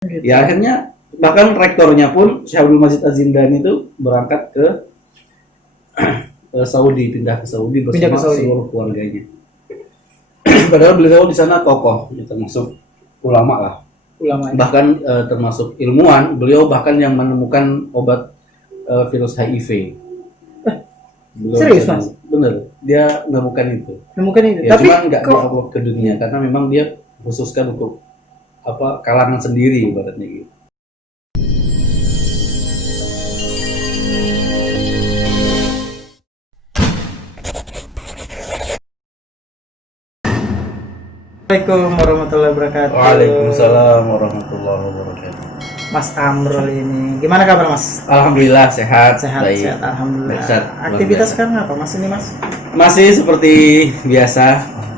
Gitu. Ya akhirnya bahkan rektornya pun Syekh Abdul Majid Az-Zindani itu berangkat ke Saudi, pindah ke Saudi Pindah ke bersama Saudi. seluruh keluarganya. Padahal beliau di sana tokoh, ya, termasuk ulama lah. Ulama. Bahkan termasuk ilmuwan, beliau bahkan yang menemukan obat virus HIV. Beliau Serius, bisa Mas? bener, dia menemukan itu. Mungkin itu. Ya Tapi cuma nggak kok diupload ke dunia karena memang dia khususkan untuk apa kalangan sendiri ibaratnya gitu. Assalamualaikum warahmatullahi wabarakatuh. Waalaikumsalam warahmatullahi wabarakatuh. Mas Amrul ini. Gimana kabar, Mas? Alhamdulillah sehat, Sehat, baik. sehat. Alhamdulillah. Sehat, luar Aktivitas biasa. sekarang apa, Mas, ini, Mas? Masih seperti biasa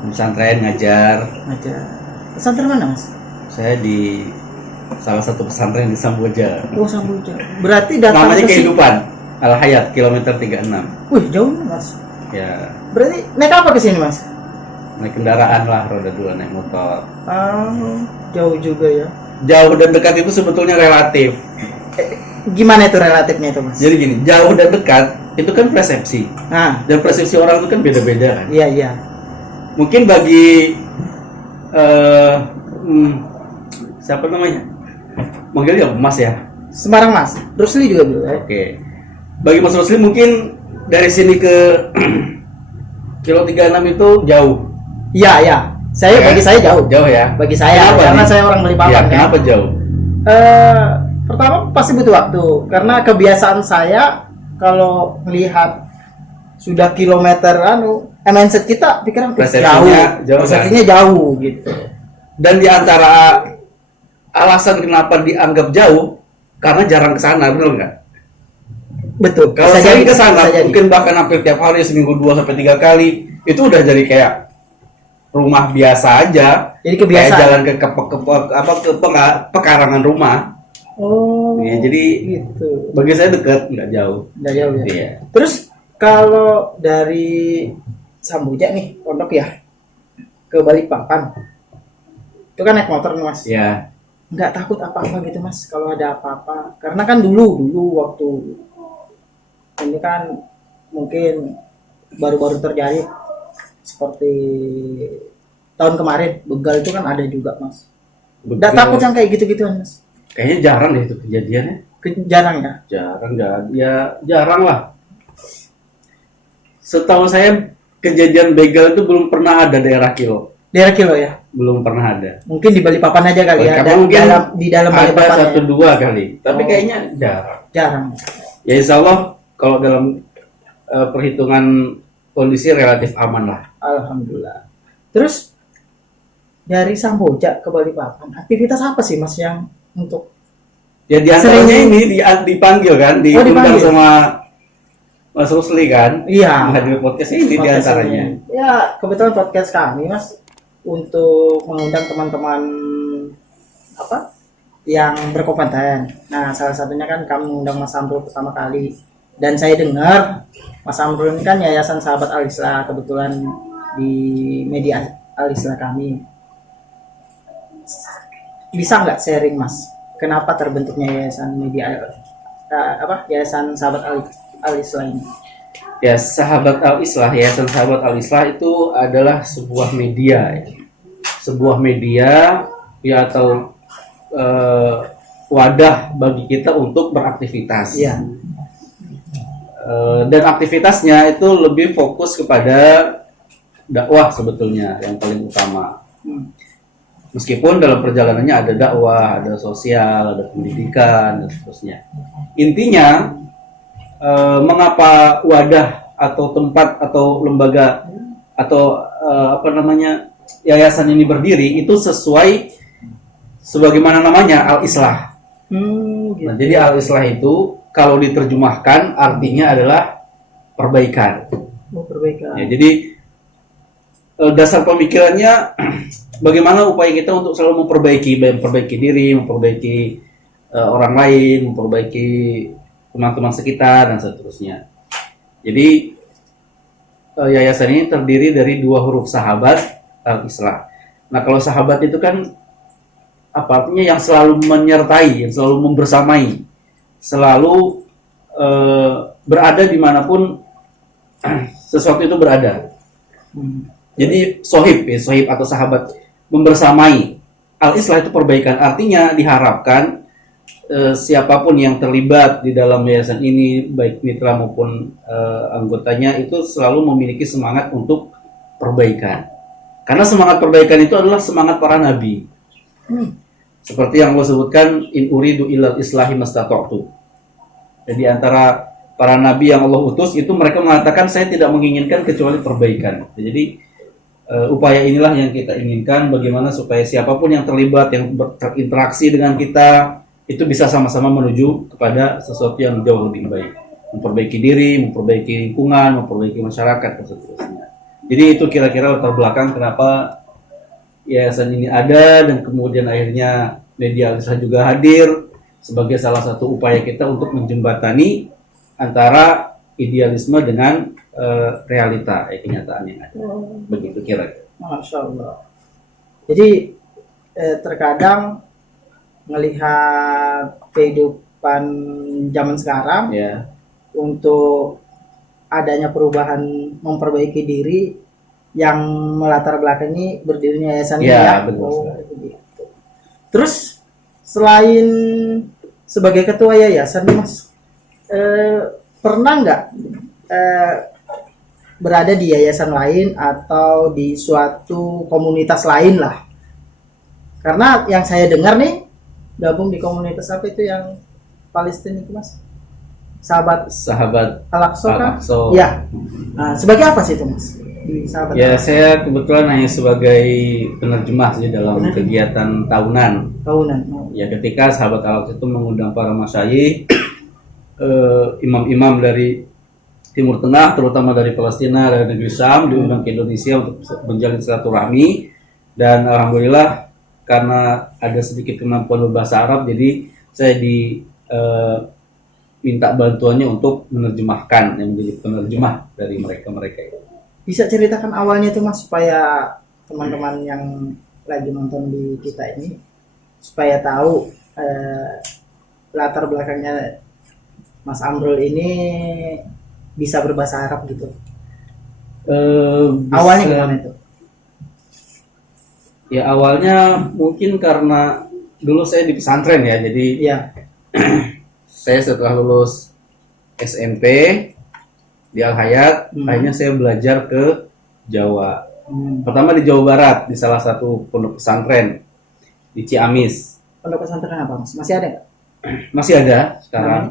pesantren ngajar. Aja. Pesantren mana, Mas? Saya di salah satu pesantren di Samboja. Oh, Sambuja. Berarti datang Namanya ke sini. Kehidupan Al Hayat kilometer 36. Wih, jauh, Mas. Ya, Berarti naik apa ke sini, Mas? naik kendaraan lah, roda 2 naik motor. Oh, jauh juga ya. Jauh dan dekat itu sebetulnya relatif. Gimana itu relatifnya itu, Mas? Jadi gini, jauh dan dekat itu kan persepsi. Nah, Dan persepsi orang itu kan beda-beda kan. iya, iya. Mungkin bagi eh, siapa namanya? Manggilnya Mas ya. Semarang, Mas. Rusli juga dulu ya. Oke. Bagi Mas Rusli mungkin dari sini ke kilo 36 itu jauh. Iya, iya. Saya Ya. bagi saya jauh. Jauh ya. Bagi saya Kenapa karena nih? saya orang Balikpapan Iya, kan. kenapa jauh? Pertama pasti butuh waktu karena kebiasaan saya kalau melihat sudah kilometer mindset kita pikiran Persepsinya jauh, persepsinya jauh gitu. Dan di antara alasan kenapa dianggap jauh karena jarang ke sana, benar nggak? Betul. Kalau Bisa sering jadi, ke sana, bisa jadi. mungkin bahkan hampir tiap hari, seminggu 2 sampai 3 kali, itu udah jadi kayak rumah biasa aja. Jadi Kayak kebiasaan. jalan ke pekarangan rumah. Oh. Ya, jadi gitu. bagi saya dekat, nggak jauh. Nggak jauh ya. Iya. Terus kalau dari Sambuja nih, pondok ya ke Balikpapan, itu kan naik motor nih, Mas. Ya, Nggak takut apa-apa gitu, Mas, kalau ada apa-apa? Karena kan dulu waktu ini kan mungkin baru-baru terjadi seperti tahun kemarin begal itu kan ada juga, Mas. Nggak betul. takut yang kayak gitu-gituan, Mas? Kayaknya jarang deh itu kejadiannya. Jarang ya. Jarang, nggak, ya jarang lah. Setahu saya kejadian begal itu belum pernah ada daerah kilo, Daerah kilo ya. belum pernah ada. Mungkin di Balikpapan aja kali ya. Balikpapan Dan mungkin di dalam Ada Balikpapan satu ya. dua kali, tapi Oh. kayaknya jarang. Jarang. Ya insya Allah kalau dalam perhitungan kondisi relatif aman lah. Alhamdulillah. Terus dari Samboja ke Balikpapan, aktivitas apa sih, Mas, yang untuk Ya diantaranya Sering- ini dipanggil kan, diundang dipanggil. sama Mas Rusli kan, iya menghadiri podcast ini podcast diantaranya. ini? Ya kebetulan podcast kami, Mas, untuk mengundang teman-teman apa yang berkompeten. Nah, salah satunya kan kami mengundang Mas Amrul pertama kali. Dan saya dengar Mas Amrul ini kan Yayasan Sahabat Al-Islah, kebetulan di media Al-Islah kami. Bisa nggak sharing, Mas? Kenapa terbentuknya Yayasan Yayasan Sahabat Al-Islah ini? Ya Sahabat Al-Islah, Yayasan Sahabat Al-Islah itu adalah sebuah media, ya. Sebuah media ya atau wadah bagi kita untuk beraktivitas. Iya. Dan aktivitasnya itu lebih fokus kepada dakwah sebetulnya yang paling utama. Meskipun dalam perjalanannya ada dakwah, ada sosial, ada pendidikan, dan seterusnya. Intinya, mengapa wadah atau tempat atau lembaga atau yayasan ini berdiri itu sesuai sebagaimana namanya Al-Islah. Gitu. Nah, jadi Al-Islah itu kalau diterjemahkan artinya adalah perbaikan. Mau perbaikan. Ya, jadi dasar pemikirannya bagaimana upaya kita untuk selalu memperbaiki diri, memperbaiki orang lain, memperbaiki teman-teman sekitar dan seterusnya. Jadi yayasan ini terdiri dari 2 huruf sahabat Al-Islah. Nah kalau sahabat itu kan apa artinya, yang selalu menyertai, yang selalu membersamai, selalu berada dimanapun sesuatu itu berada. Jadi sohib, ya, sohib atau sahabat, membersamai. Al-islah itu perbaikan, artinya diharapkan siapapun yang terlibat di dalam yayasan ini, baik mitra maupun anggotanya, itu selalu memiliki semangat untuk perbaikan. Karena semangat perbaikan itu adalah semangat para nabi. Seperti yang Allah sebutkan, in uridu illal islahi mastata'tu. Jadi antara para nabi yang Allah utus itu mereka mengatakan, saya tidak menginginkan kecuali perbaikan. Jadi upaya inilah yang kita inginkan, bagaimana supaya siapapun yang terlibat, yang berinteraksi dengan kita, itu bisa sama-sama menuju kepada sesuatu yang jauh lebih baik, memperbaiki diri, memperbaiki lingkungan, memperbaiki masyarakat, dan seterusnya. Jadi itu kira-kira latar belakang kenapa yayasan ini ada, dan kemudian akhirnya media Al-Islah juga hadir sebagai salah satu upaya kita untuk menjembatani antara idealisme dengan realita, kenyataan yang ada. Begitu kira-kira. Masya Allah. Jadi terkadang melihat kehidupan zaman sekarang, Ya, untuk adanya perubahan memperbaiki diri yang melatar belakangi berdirinya yayasan ini ya, ya. betul. Begitu. Terus selain sebagai ketua yayasan nih Mas, pernah nggak berada di yayasan lain atau di suatu komunitas lain lah? Karena yang saya dengar nih, gabung di komunitas apa itu yang Palestina itu Mas? Sahabat Al-Aqsa kan? Al-Aqsa. Ya. Nah, sebagai apa sih itu Mas? Di Sahabat Ya, Al-Aqsa? saya kebetulan hanya sebagai penerjemah sih dalam kegiatan tahunan. Tahunan. Ya, ketika Sahabat Al-Aqsa itu mengundang para masyayikh, imam-imam dari Timur Tengah, terutama dari Palestina dan negeri Syam, diundang ke Indonesia untuk menjalin silaturahmi. Dan alhamdulillah, karena ada sedikit kemampuan berbahasa Arab, jadi saya minta bantuannya untuk menerjemahkan, yang menjadi penerjemah dari mereka itu. Bisa ceritakan awalnya tuh Mas, supaya teman-teman yang lagi nonton di kita ini supaya tahu latar belakangnya Mas Amrul ini bisa berbahasa Arab gitu. Awalnya gimana itu? Ya, awalnya mungkin karena dulu saya di pesantren ya, jadi Iya. saya setelah lulus SMP di Al-Hayat, akhirnya saya belajar ke Jawa. Pertama di Jawa Barat, di salah satu pondok pesantren di Ciamis. Pondok pesantren apa Mas? Masih ada nggak? Masih ada sekarang.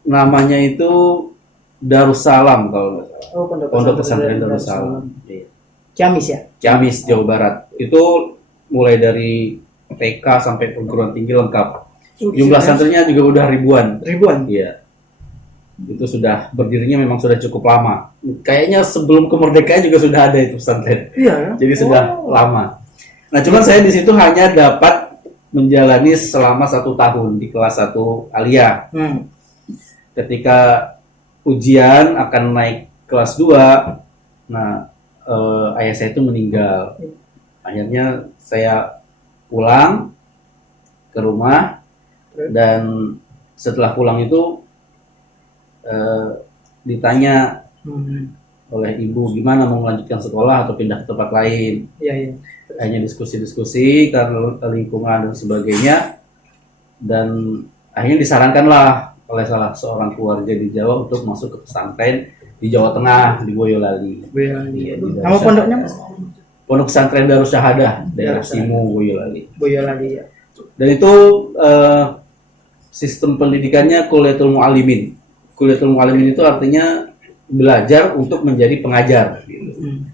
Namanya itu Darussalam kalau nggak salah. Oh, Pondok pesantren Darussalam. Iya. Ciamis ya? Ciamis, Jawa Barat. Itu mulai dari TK sampai perguruan tinggi lengkap. Jumlah santrinya juga udah ribuan. Ribuan. Iya. Itu sudah berdirinya memang sudah cukup lama. Kayaknya sebelum kemerdekaan juga sudah ada itu pesantren. Iya. Jadi sudah lama. Nah, cuman saya di situ hanya dapat menjalani selama 1 tahun di kelas 1 Aliyah. Ketika ujian akan naik kelas 2, nah ayah saya itu meninggal. Akhirnya saya pulang ke rumah, dan setelah pulang itu ditanya oleh ibu gimana mau melanjutkan sekolah atau pindah ke tempat lain. Iya, iya. Hanya diskusi-diskusi karena lingkungan dan sebagainya, dan akhirnya disarankanlah oleh salah seorang keluarga di Jawa untuk masuk ke pesantren di Jawa Tengah, di Boyolali. Iya, di Nama pondoknya Mas? Pondok Pesantren Darussyahadah, daerah Simu, Boyolali. Boyolali ya. Dan itu sistem pendidikannya Kuliatul Mu'allimin. Kuliatul Mu'allimin itu artinya belajar untuk menjadi pengajar. Gitu.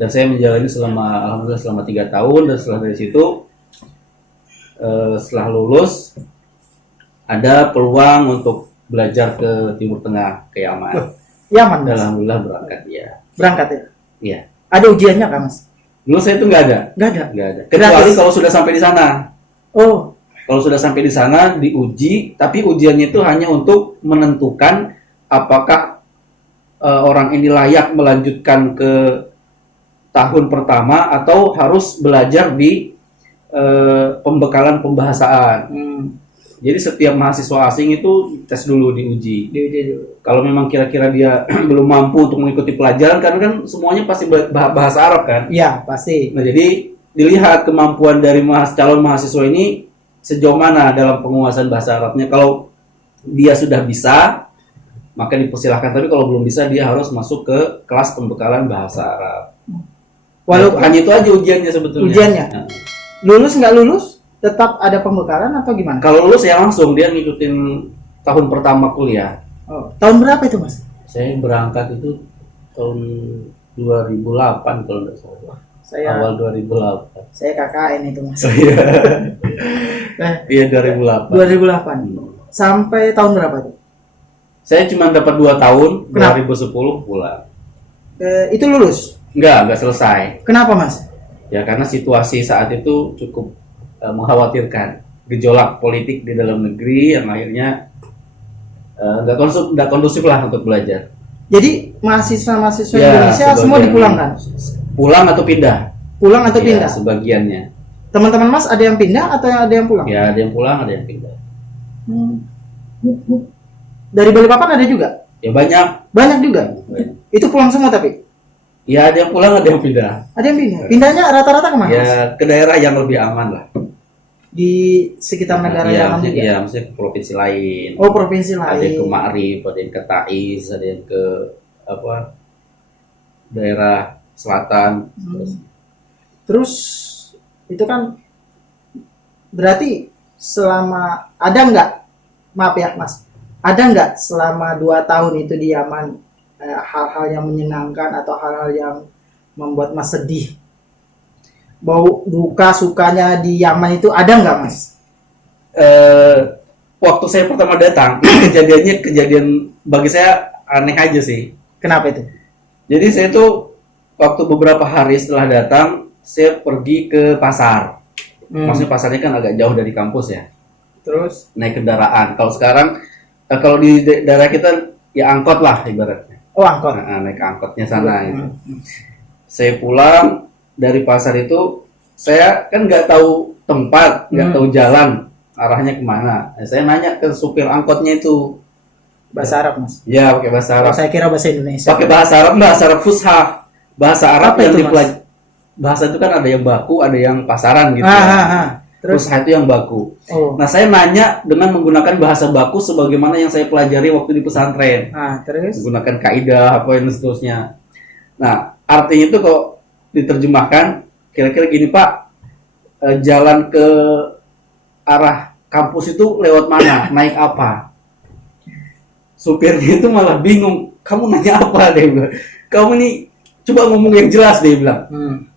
Dan saya menjalani alhamdulillah selama 3 tahun, dan setelah dari situ setelah lulus ada peluang untuk belajar ke Timur Tengah, ke Yaman. Yaman Mas? Alhamdulillah berangkat ya. Berangkat ya? Iya. Ada ujiannya kan Mas? Dulu saya itu nggak ada. Nggak ada? Nggak ada. Kecuali kalau sudah sampai di sana. Oh. Kalau sudah sampai di sana diuji, tapi ujiannya itu hanya untuk menentukan apakah orang ini layak melanjutkan ke tahun pertama atau harus belajar di pembekalan pembahasaan. Hmm. Jadi setiap mahasiswa asing itu tes dulu, diuji. Dulu. Kalau memang kira-kira dia belum mampu untuk mengikuti pelajaran, karena kan semuanya pasti bahasa Arab kan. Iya, pasti. Nah, jadi dilihat kemampuan dari calon mahasiswa ini sejauh mana dalam penguasaan bahasa Arabnya. Kalau dia sudah bisa, maka dipersilahkan. Tapi kalau belum bisa, dia harus masuk ke kelas pembekalan bahasa Arab. Walaupun hanya itu aja ujiannya sebetulnya. Ujiannya? Nah, lulus nggak lulus, tetap ada pembekalan atau gimana? kalau lulus ya langsung dia ngikutin tahun pertama kuliah. Oh, tahun berapa itu Mas? Saya berangkat itu tahun 2008 kalau nggak salah. Awal 2008. Saya KKN itu Mas. Iya. Nah, Iya 2008. 2008. Sampai tahun berapa itu? Saya cuma dapat 2 tahun, Kenapa? 2010 pulang. Itu lulus? Enggak selesai. Kenapa Mas? Ya karena situasi saat itu cukup mengkhawatirkan. Gejolak politik di dalam negeri yang akhirnya nggak kondusif lah untuk belajar. Jadi mahasiswa-mahasiswa Ya, Indonesia semua sebagian dipulangkan? Pulang atau pindah? Pulang atau Ya, pindah? sebagiannya. Teman-teman Mas ada yang pindah atau ada yang pulang? Ya ada yang pulang, ada yang pindah. Hmm. Dari Balikpapan ada juga? Ya banyak. Banyak juga? Itu pulang semua tapi? Ya ada yang pulang, ada yang pindah. Ada yang pindah? Pindahnya rata-rata kemana? Mas? Ya ke daerah yang lebih aman lah. Di sekitar negara Iya, yang aman maksudnya, juga? iya, maksudnya ke provinsi lain. Oh, provinsi lain. Ada yang ke Ma'rib, ada yang ke Taiz, ada yang ke apa daerah selatan. Terus itu kan berarti selama ada nggak, maaf ya Mas, ada nggak selama 2 tahun itu di Yaman hal-hal yang menyenangkan atau hal-hal yang membuat Mas sedih? Bau duka sukanya di Yaman itu ada nggak Mas? Waktu saya pertama datang, kejadiannya kejadian bagi saya aneh aja sih. Kenapa itu? Jadi saya tuh waktu beberapa hari setelah datang, saya pergi ke pasar. Maksudnya pasarnya kan agak jauh dari kampus ya. Terus? Naik kendaraan. Kalau sekarang, kalau di daerah kita ya angkot lah ibaratnya. Oh, angkot. Nah, naik angkotnya sana gitu. Saya pulang dari pasar itu, saya kan nggak tahu tempat, nggak tahu jalan, arahnya kemana. Nah, saya nanya ke supir angkotnya itu. Bahasa Arab Mas? Ya, pakai bahasa Arab. Oh, saya kira bahasa Indonesia. Pakai bahasa Arab Fusha. Bahasa Arab Apa yang itu, Mas? bahasa itu kan ada yang baku, ada yang pasaran gitu. Terus? Fusha itu yang baku. Oh. Nah, saya nanya dengan menggunakan bahasa baku sebagaimana yang saya pelajari waktu di pesantren. Terus? Menggunakan kaidah apa yang seterusnya. Nah, artinya itu kok diterjemahkan kira-kira gini, Pak, jalan ke arah kampus itu lewat mana, naik apa? Supirnya itu malah bingung, kamu nanya apa? Dia bilang, kamu ini coba ngomong yang jelas, dia bilang.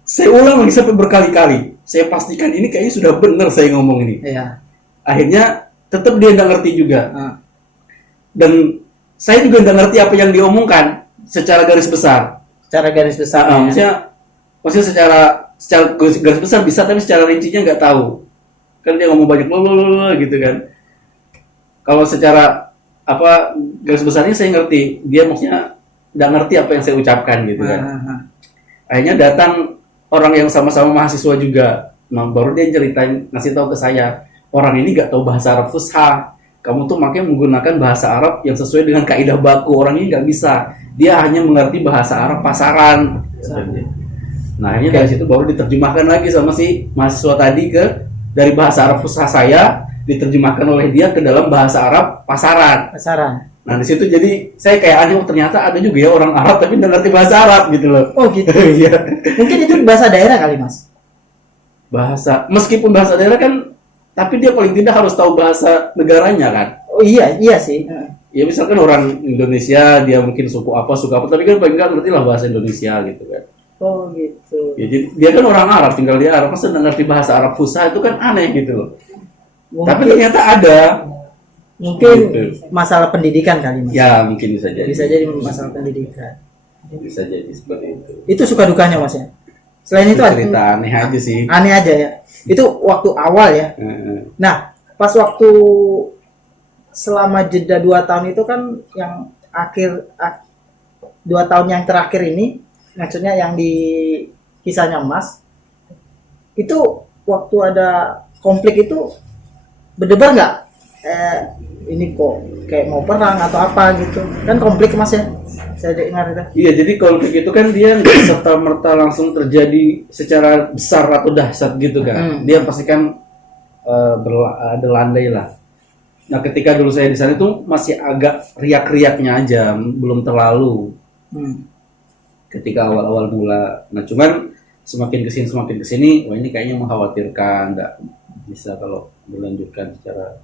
Saya ulang lagi sampai berkali-kali, saya pastikan ini kayaknya sudah benar saya ngomong ini. Iya. Akhirnya tetap dia nggak ngerti juga. Dan saya juga nggak ngerti apa yang diomongkan secara garis besar. Secara garis besar. Maksudnya secara garis besar bisa, tapi secara rincinya nggak tahu. Kan dia ngomong banyak gitu kan. Kalau secara apa garis besarnya saya ngerti, dia maksudnya nggak ngerti apa yang saya ucapkan gitu kan. Akhirnya datang orang yang sama-sama mahasiswa juga, baru dia ceritain, ngasih tahu ke saya, orang ini nggak tahu bahasa Arab Fusha. Kamu tuh makanya menggunakan bahasa Arab yang sesuai dengan kaidah baku. Orang ini nggak bisa, dia hanya mengerti bahasa Arab pasaran. Nah, akhirnya dari situ baru diterjemahkan lagi sama si mahasiswa tadi dari bahasa Arab Fusha saya diterjemahkan oleh dia ke dalam bahasa Arab pasaran. Nah, di situ jadi saya kayak aneh, ternyata ada juga ya orang Arab tapi nggak ngerti bahasa Arab gitu loh. Oh gitu. Iya. Mungkin itu bahasa daerah kali Mas. Meskipun bahasa daerah kan, tapi dia paling tidak harus tahu bahasa negaranya kan. Oh iya sih. Ya misalkan orang Indonesia, dia mungkin suku apa, tapi kan paling nggak ngerti lah bahasa Indonesia gitu kan. Oh gitu. Ya, jadi dia kan orang Arab, tinggal di Arab, masa nggak ngerti bahasa Arab Fusha, itu kan aneh gitu loh. Tapi ternyata ada. Mungkin gitu. Masalah pendidikan kali Mas. Ya mungkin bisa jadi. Bisa jadi masalah pendidikan. Bisa jadi seperti itu. Itu suka dukanya Mas ya. Selain itu cerita aneh aja sih. Aneh aja ya. Itu waktu awal ya. Nah, pas waktu selama jeda 2 tahun itu kan yang 2 tahun yang terakhir ini, maksudnya yang di kisahnya Mas, itu waktu ada konflik itu berdebar nggak? Ini kok kayak mau perang atau apa gitu? Kan konflik Mas ya? Saya dengar itu. Iya, jadi konflik itu kan dia nggak serta merta langsung terjadi secara besar atau dahsyat gitu kan. Dia pasti kan ada landai lah. Nah, ketika dulu saya di sana itu masih agak riak-riaknya aja, belum terlalu. Ketika awal-awal mula. Nah, cuman semakin kesini, wah ini kayaknya mengkhawatirkan, nggak bisa kalau dilanjutkan secara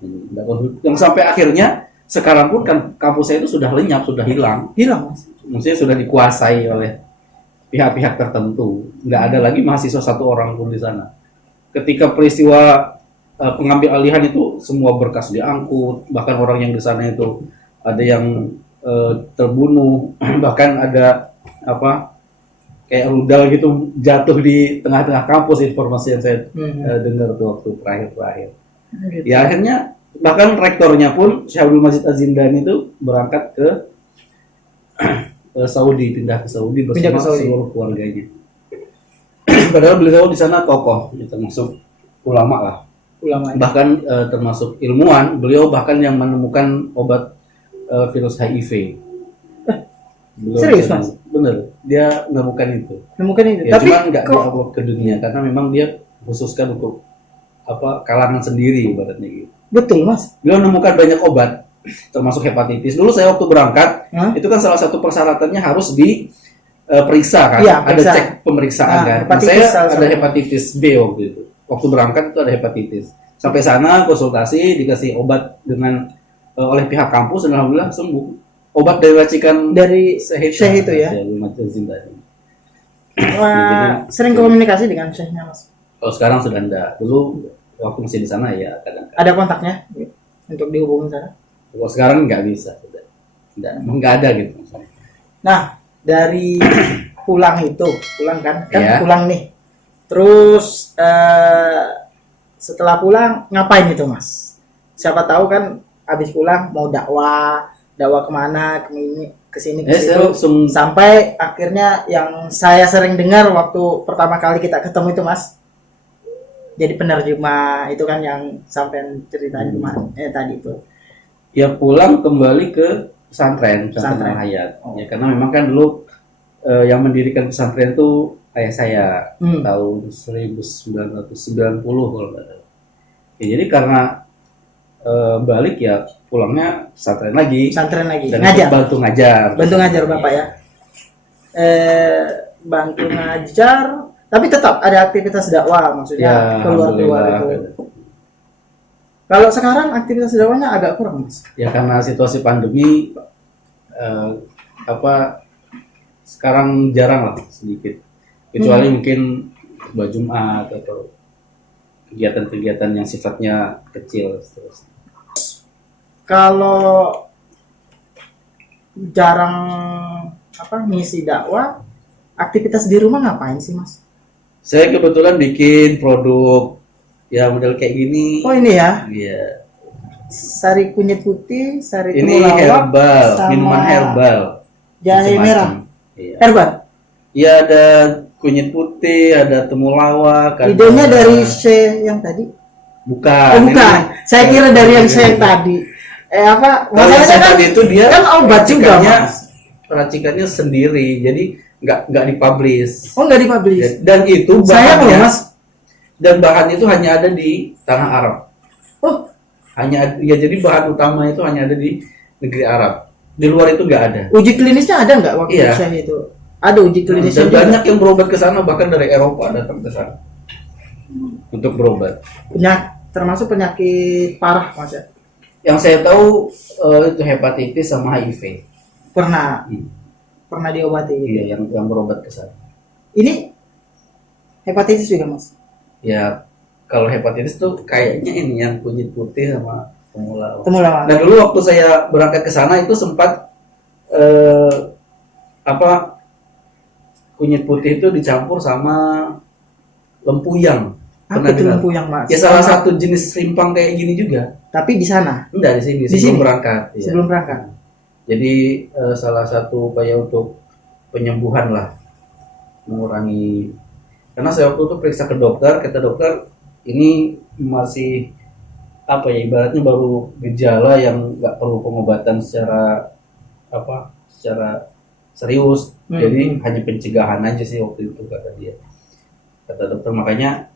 yang sampai akhirnya sekarang pun kan kampus saya itu sudah lenyap, sudah hilang. Mas. Maksudnya sudah dikuasai oleh pihak-pihak tertentu. Nggak ada lagi mahasiswa satu orang pun di sana. Ketika peristiwa pengambil alihan itu semua berkas diangkut, bahkan orang yang di sana itu ada yang terbunuh, bahkan ada kayak rudal gitu jatuh di tengah-tengah kampus, informasi yang saya dengar tuh waktu terakhir. Gitu. Ya akhirnya bahkan rektornya pun Syekh Abdul Majid Az-Zindani itu berangkat ke Saudi, pindah ke Saudi bersama seluruh keluarganya. Padahal beliau di sana tokoh, termasuk ulama lah. Bahkan termasuk ilmuwan, beliau bahkan yang menemukan obat virus HIV. Serius Mas? Bener, dia menemukan itu. Ya, Tapi cuma nggak diupload ke dunia karena memang dia khususkan untuk kalangan sendiri ibaratnya gitu. Betul Mas. Beliau menemukan banyak obat termasuk hepatitis. Dulu saya waktu berangkat itu kan salah satu persyaratannya harus diperiksa kan. Iya, ada cek pemeriksaan kan. Nah, saya ada hepatitis B waktu itu. Waktu berangkat itu ada hepatitis. Sampai sana konsultasi dikasih obat dengan oleh pihak kampus dan alhamdulillah sembuh. Obat dari racikan dari Syekh itu ya. Sering komunikasi dengan Syekhnya Mas. Kalau sekarang sudah enggak. Dulu waktu masih di sana ya kadang-kadang. Ada kontaknya untuk dihubungin sana? Kalau sekarang nggak bisa, nggak ada gitu. Nah, dari pulang kan Yeah. pulang nih. Terus setelah pulang ngapain itu Mas? Siapa tahu kan habis pulang mau dakwah kemana, ke sini sampai akhirnya yang saya sering dengar waktu pertama kali kita ketemu itu Mas, jadi penerjemah itu kan yang sampai ceritain kemarin tadi itu. Ya pulang kembali ke pesantren Hayat. Ya karena memang kan dulu yang mendirikan pesantren itu ayah saya tahun 1990 kalau nggak salah. Ya, jadi karena balik ya pulangnya pesantren lagi. Dan ngajar. Bantu ngajar Bapak ya. Bantu ngajar, tapi tetap ada aktivitas dakwah maksudnya Ya, keluar itu. Kalau sekarang aktivitas dakwahnya agak kurang Mas. Ya karena situasi pandemi sekarang jarang lah sedikit. Kecuali mungkin khutbah Jumat atau kegiatan-kegiatan yang sifatnya kecil seterusnya. Kalau jarang ngisi dakwah, aktivitas di rumah ngapain sih Mas? Saya kebetulan bikin produk ya model kayak gini. Oh ini ya? Iya. Sari kunyit putih, sari ini temulawak, herbal, minuman herbal. Jahe merah. Iya. Herbal. Iya ada kunyit putih, ada temulawak. Idenya dari Syekh yang tadi? Bukan. Oh, bukan. Saya kira dari yang Syekh tadi. Kalau yang saya tadi itu dia kan obat juga Mas. Racikannya sendiri, jadi nggak dipublish. Oh nggak dipublish. Dan itu saya bahannya, Mas. Dan bahannya itu hanya ada di tanah Arab. Oh, jadi bahan utama itu hanya ada di negeri Arab. Di luar itu nggak ada. Uji klinisnya ada nggak waktu Iya. Syekh itu? Ada uji klinisnya. Dan banyak yang berobat ke sana, bahkan dari Eropa datang ke sana untuk berobat. Termasuk penyakit parah Mas ya? Yang saya tahu itu hepatitis sama HIV. Pernah diobati. Iya, yang berobat ke sana. Ini hepatitis juga Mas? Ya, kalau hepatitis tuh kayaknya ini yang kunyit putih sama temulawak. Temulawak. Nah dulu waktu saya berangkat ke sana itu sempat kunyit putih itu dicampur sama lempuyang. Apa itu lempuyang Mas? Ya salah satu jenis rimpang kayak gini juga. Tapi di sana? Enggak, di sini sebelum berangkat. Sebelum berangkat. Jadi salah satu upaya untuk penyembuhan lah, mengurangi. Karena saya waktu itu periksa ke dokter, kata dokter ini masih apa ya, ibaratnya baru gejala yang nggak perlu pengobatan secara secara serius. Jadi hanya pencegahan aja sih waktu itu kata dia, kata dokter. Makanya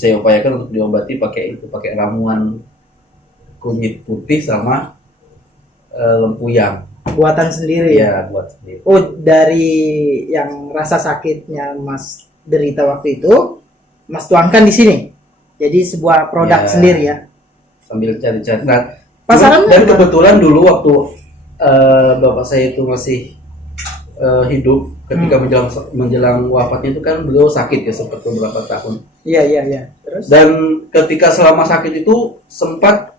saya upayakan untuk diobati pakai ramuan kunyit putih sama lempuyang. Buatan sendiri ya? Ya, buat sendiri. Oh, dari yang rasa sakitnya Mas derita waktu itu, Mas tuangkan di sini. Jadi sebuah produk Ya, sendiri ya. sambil cari-cari. Nah, Pasarannya dan apa? kebetulan dulu waktu bapak saya itu masih hidup, ketika menjelang wafatnya itu kan beliau sakit ya, sempat beberapa tahun. Iya, iya, iya. Terus? Dan ketika selama sakit itu sempat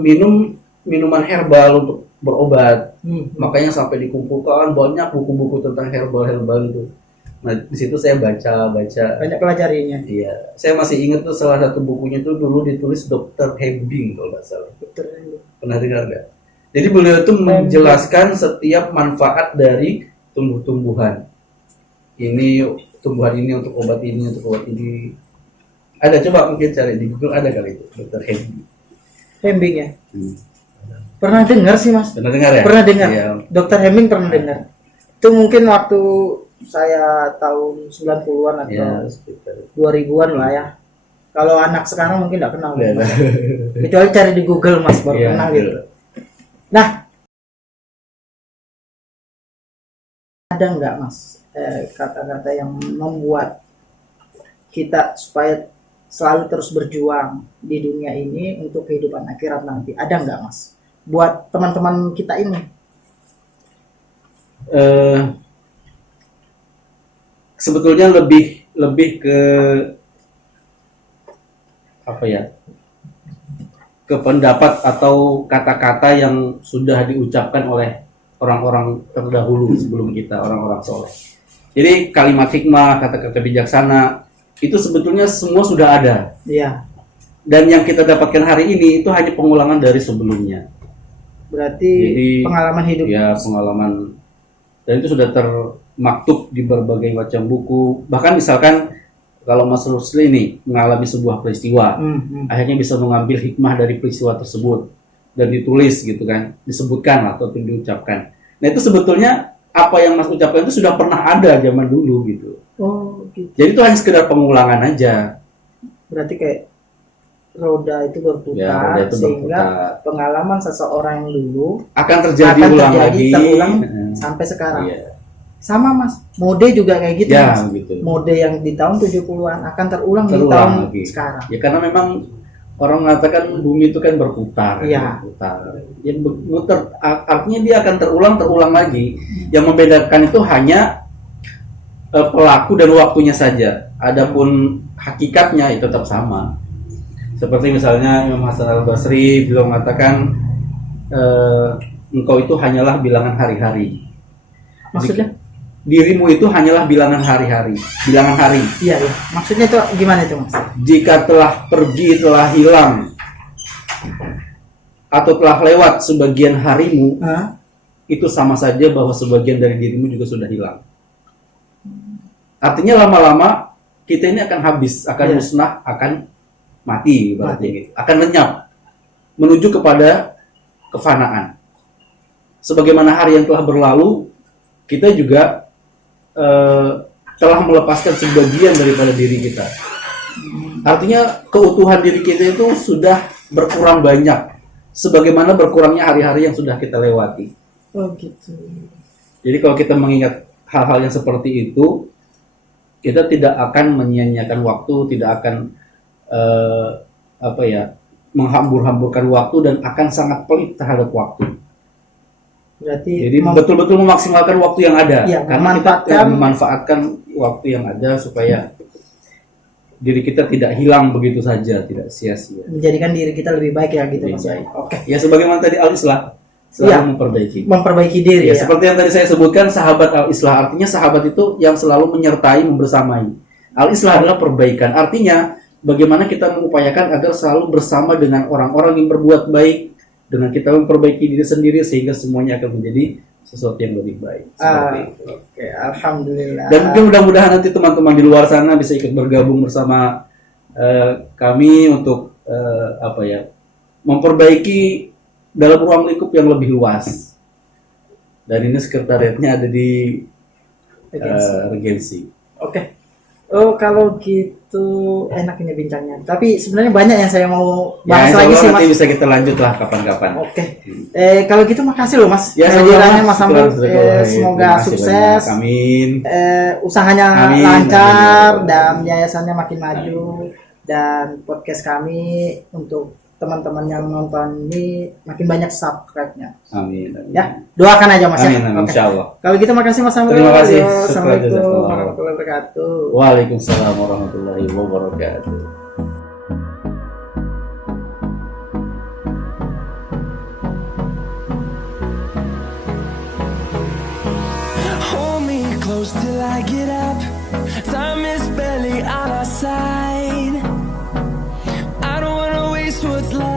minum minuman herbal untuk berobat. Makanya sampai dikumpulkan banyak buku-buku tentang herbal itu. Nah, di situ saya baca. Banyak pelajarinya. Iya, saya masih ingat tuh salah satu bukunya tuh dulu ditulis Dr. Hembing kalau nggak salah. Pernah dengar nggak? Jadi beliau itu menjelaskan setiap manfaat dari tumbuh-tumbuhan. Ini tumbuhan ini untuk obat ini, untuk obat ini. Ada, coba mungkin cari di Google, ada kali itu Dr. Hembing. Hembing ya. Pernah dengar sih Mas. Pernah dengar ya? Pernah dengar. Iya. Dokter Hembing pernah dengar. Itu mungkin waktu saya tahun 90-an atau Ya, sekitar. 2000-an lah ya. Kalau anak sekarang mungkin nggak kenal. Iya. Kecuali cari di Google Mas baru Iya, kenal betul. gitu. Nah, ada nggak Mas kata-kata yang membuat kita supaya selalu terus berjuang di dunia ini untuk kehidupan akhirat nanti? Ada nggak Mas? Buat teman-teman kita ini. Sebetulnya lebih ke apa ya, ke pendapat atau kata-kata yang sudah diucapkan oleh orang-orang terdahulu sebelum kita, orang-orang soleh. Jadi kalimat hikmah, kata-kata bijaksana itu sebetulnya semua sudah ada. Iya. Dan yang kita dapatkan hari ini itu hanya pengulangan dari sebelumnya. Berarti Jadi, pengalaman hidup. Ya, pengalaman, dan itu sudah termaktub di berbagai macam buku. Bahkan misalkan kalau Mas Rusli ini mengalami sebuah peristiwa, akhirnya bisa mengambil hikmah dari peristiwa tersebut dan ditulis gitu kan, disebutkan atau diucapkan. Nah, itu sebetulnya apa yang Mas ucapkan itu sudah pernah ada zaman dulu gitu. Oh, gitu. Jadi itu hanya sekedar pengulangan aja. Berarti kayak roda itu berputar, Ya, roda itu sehingga berputar. pengalaman seseorang dulu Akan terjadi ulang lagi. terulang sampai sekarang. Iya. Sama Mas, mode juga kayak gitu Ya, Mas. gitu. Mode yang di tahun 70-an akan terulang di Terulang tahun lagi. sekarang. Ya karena memang orang mengatakan bumi itu kan berputar. Iya. Berputar. Ya berputar, artinya dia akan terulang lagi. Yang membedakan itu hanya pelaku dan waktunya saja. Adapun hakikatnya itu tetap sama. Seperti misalnya Imam Hasan Al-Basri beliau mengatakan engkau itu hanyalah bilangan hari-hari. Maksudnya? Dirimu itu hanyalah bilangan hari-hari, bilangan hari. Iya, iya. Maksudnya itu gimana itu Mas? Jika telah pergi, telah hilang, atau telah lewat sebagian harimu, itu sama saja bahwa sebagian dari dirimu juga sudah hilang. Artinya lama-lama kita ini akan habis, akan musnah, akan mati, gitu. Akan lenyap, menuju kepada kefanaan. Sebagaimana hari yang telah berlalu, kita juga telah melepaskan sebagian daripada diri kita. Artinya keutuhan diri kita itu sudah berkurang banyak, sebagaimana berkurangnya hari-hari yang sudah kita lewati. Oh gitu. Jadi kalau kita mengingat hal-hal yang seperti itu, kita tidak akan menyia-nyiakan waktu, tidak akan menghambur-hamburkan waktu, dan akan sangat pelit terhadap waktu. Berarti Jadi betul-betul memaksimalkan waktu yang ada, ya, karena kita memanfaatkan waktu yang ada supaya diri kita tidak hilang begitu saja, tidak sia-sia. Menjadikan diri kita lebih baik ya gitu Mas. Oke. Ya sebagaimana tadi Al-Islah selalu memperbaiki diri ya. Seperti yang tadi saya sebutkan, sahabat Al-Islah, artinya sahabat itu yang selalu menyertai, membersamai. Al-Islah adalah perbaikan, artinya bagaimana kita mengupayakan agar selalu bersama dengan orang-orang yang berbuat baik, dengan kita memperbaiki diri sendiri sehingga semuanya akan menjadi sesuatu yang lebih baik. Seperti itu. Oke, alhamdulillah. Dan mungkin mudah-mudahan nanti teman-teman di luar sana bisa ikut bergabung bersama kami untuk memperbaiki dalam ruang lingkup yang lebih luas. Dan ini sekretariatnya ada di Regensi. Oke. Oh, kalau gitu enak ini bincangnya. Tapi sebenarnya banyak yang saya mau bahas Ya, lagi sih, nanti Mas. bisa kita lanjut lah kapan-kapan. Oke. Kalau gitu makasih loh, Mas. Ya, Kehadirannya sama-sama. Mas Sambo. Syukur. Semoga Terima kasih sukses. banyak. Amin. Usahanya Amin. lancar Amin. dan yayasannya makin maju, dan podcast kami untuk teman-teman yang nonton ini makin banyak subscribe-nya. Amin. Amin. Ya, doakan aja Mas Amin, ya. amin, Oke. insyaallah. Kalau gitu makasih Mas Sambo. Terima kasih. Yo, Syukur, Assalamualaikum jazakallah. warahmatullahi wabarakatuh. Waalaikumsalam warahmatullahi wabarakatuh. Hold me close till I get up. Time is barely on our side. I don't wanna waste what's left.